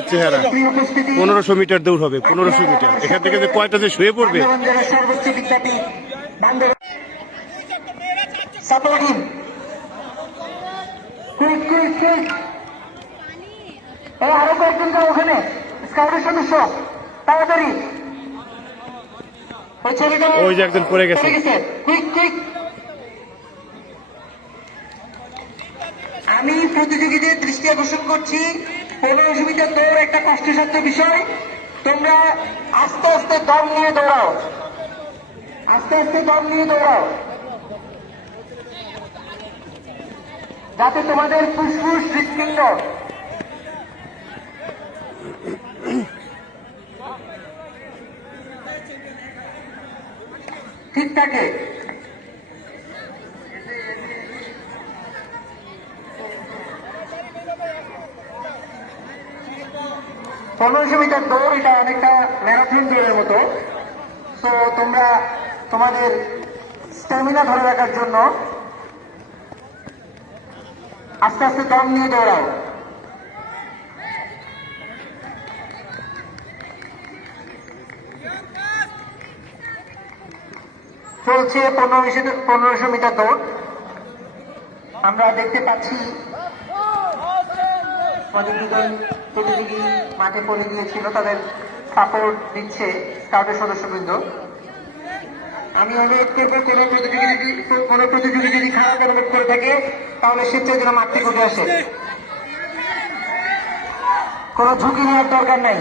তাদের চেহারা। 1500 মিটার দৌড় হবে, 1500 মিটার। এখান থেকে যে কয়টা যে শুয়ে পড়বে। সর্বোচ্চ বিদ্যাপীঠ সাপোর্টিং কুইক কুইক কুইক। আরো কয়েকজন যাও ওখানে, স্কাউটের সদস্য তাড়াতাড়ি। ওই যে একজন পড়ে গেছে। Quick quick. আমি প্রতিযোগীদের দৃষ্টি আকর্ষণ করছি, 1500 মিটার দৌড় একটা কষ্টসাধ্য বিষয়। তোমরা আস্তে আস্তে দম নিয়ে দৌড়াও, আস্তে আস্তে দম নিয়ে দৌড়াও, যাতে তোমাদের ফুসফুস হৃৎপিণ্ড ঠিক থাকে। 1500 মিটার দৌড় এটা অনেকটা ম্যারাথন দৌড়ের মতো। তো তোমরা তোমাদের স্ট্যামিনা ধরে রাখার জন্য আস্তে আস্তে দম নিয়ে দৌড়াও। চলছে 1500 মিটার দৌড়। আমরা দেখতে পাচ্ছি আমাদের দুজন প্রতিযোগী মাঠে পড়ে গিয়েছিল, তাদের সাপোর্ট দিচ্ছে স্কাউটের সদস্যবৃন্দ। আমি অনুরোধ করবো কোনো প্রতিযোগী যদি খারাপ অনুভব করে থাকে তাহলে স্বেচ্ছায় যেন মাঠ থেকে উঠে আসে, কোনো ঝুঁকি নেওয়ার দরকার নাই।